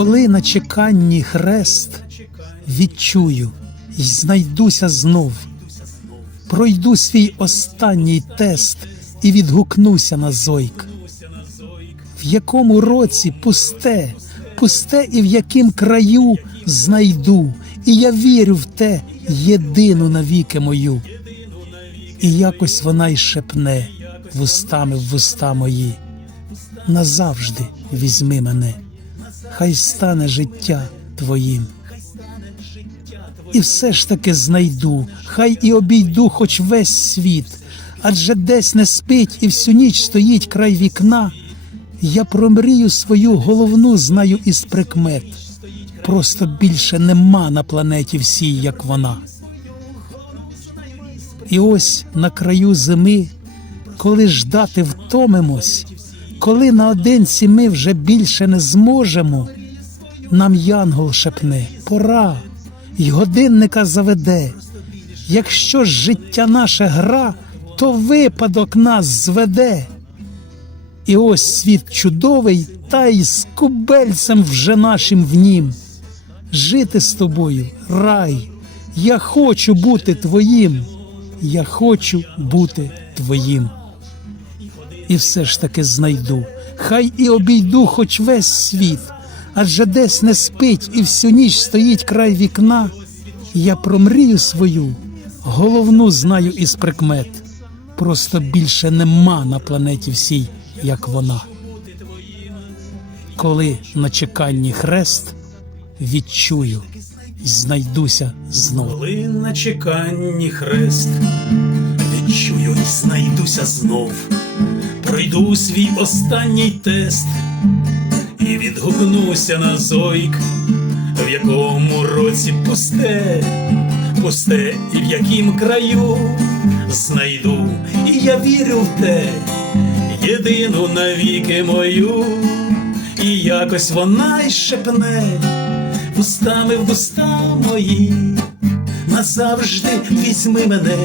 Коли на чеканні хрест відчую й знайдуся знов, пройду свій останній тест і відгукнуся на зойк. В якому році пусте, пусте і в яким краю знайду, і я вірю в те єдину навіки мою. І якось вона й шепне вустами в вуста мої. Назавжди візьми мене, хай стане життя твоїм. І все ж таки знайду, хай і обійду хоч весь світ, адже десь не спить і всю ніч стоїть край вікна. Я про мрію свою головну знаю із прикмет. Просто більше нема на планеті всій, як вона. І ось на краю зими, коли ждати втомимось, коли наодинці ми вже більше не зможемо, нам янгол шепне пора, й годинника заведе. Якщо ж життя наше гра, то випадок нас зведе. І ось світ чудовий, та й з кубельцем вже нашим в нім. Жити з тобою, рай, я хочу бути твоїм, я хочу бути твоїм. І все ж таки знайду, хай і обійду хоч весь світ, адже десь не спить і всю ніч стоїть край вікна. Я про мрію свою, головну знаю із прикмет. Просто більше нема на планеті всій, як вона. Коли на чеканні хрест відчую і знайдуся знову. Коли на чеканні хрест відчую і знайдуся знов, пройду свій останній тест і відгукнуся на зойк, в якому році пусте, пусте і в яким краю знайду, і я вірю в те, єдину навіки мою, і якось вона й шепне вустами в уста мої, назавжди візьми мене,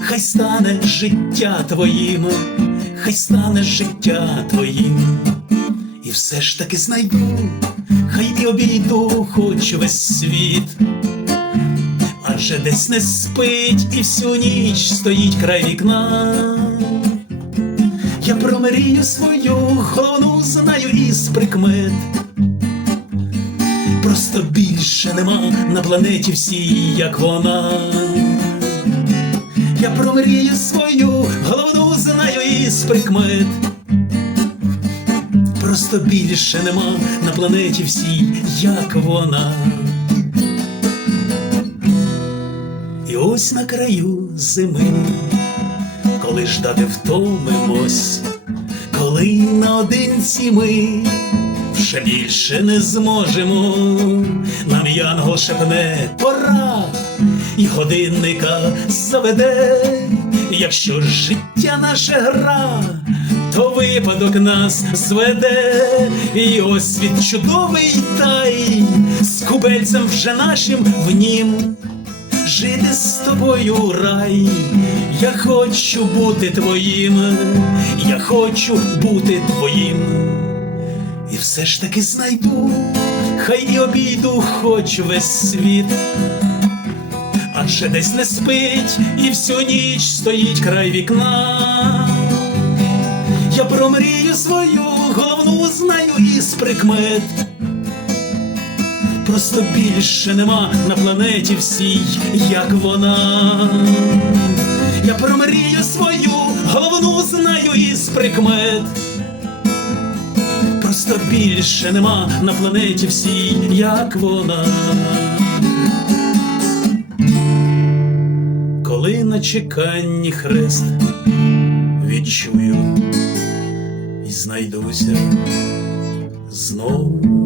хай стане життя твоїм, хай стане життя твоїм, і все ж таки знайду, хай і обійду хоч весь світ, адже десь не спить і всю ніч стоїть край вікна. Я про мрію свою головну знаю із прикмет. Просто більше нема на планеті всій, як вона. Я про мрію свою головну знаю із прикмет. Просто більше нема на планеті всій, як вона. І ось на краю зими, коли ждати втомимось, коли наодинці ми вже більше не зможемо, нам янгол шепне пора, і годинника заведе, якщо життя наше гра, то випадок нас зведе, і ось світ чудовий тай, з кубельцем вже нашим в нім. Жити з тобою рай, я хочу бути твоїм, я хочу бути твоїм. І все ж таки знайду, хай і обійду хоч весь світ, адже десь не спить і всю ніч стоїть край вікна. Я про мрію свою головну знаю із прикмет. Просто більше нема на планеті всій, як вона. Я про мрію свою головну знаю із прикмет. Просто більше нема на планеті всій, як вона. Чеканні хрест відчую і знайдуся знов.